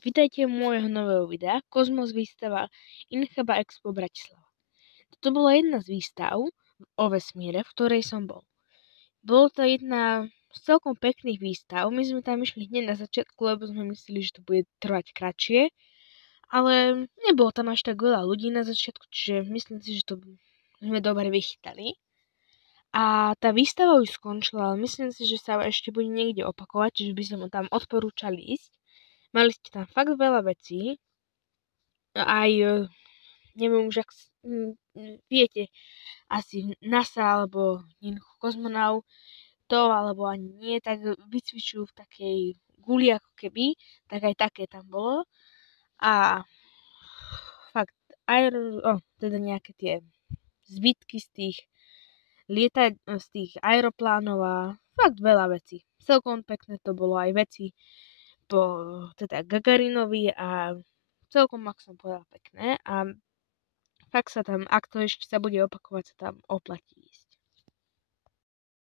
Vítajte u môjho nového videa Kozmos výstava Inchaba Expo Bratislava. Toto bola jedna z výstav o vesmíre, v ktorej som bol. Bolo to jedna z celkom pekných výstav. My sme tam išli hneď na začiatku, lebo sme mysleli, že to bude trvať kratšie. Ale nebolo tam až tak veľa ľudí na začiatku, čiže myslím si, že to sme dobre vychytali. A tá výstava už skončila, ale myslím si, že sa ešte bude niekde opakovať, čiže by som tam odporúčali ísť. Mali ste tam fakt veľa vecí. Aj, neviem už, ak viete, asi NASA alebo kozmonautov, alebo ani nie, tak vycvičujú v takej guli ako keby, tak aj také tam bolo. A fakt, teda nejaké tie zbytky z tých aeroplánov a fakt veľa vecí. Celkom pekné to bolo, aj veci po teda Gagarinovi a celkom, ak som povedala, pekné a fakt sa tam, ak to ešte sa bude opakovať, sa tam oplatí.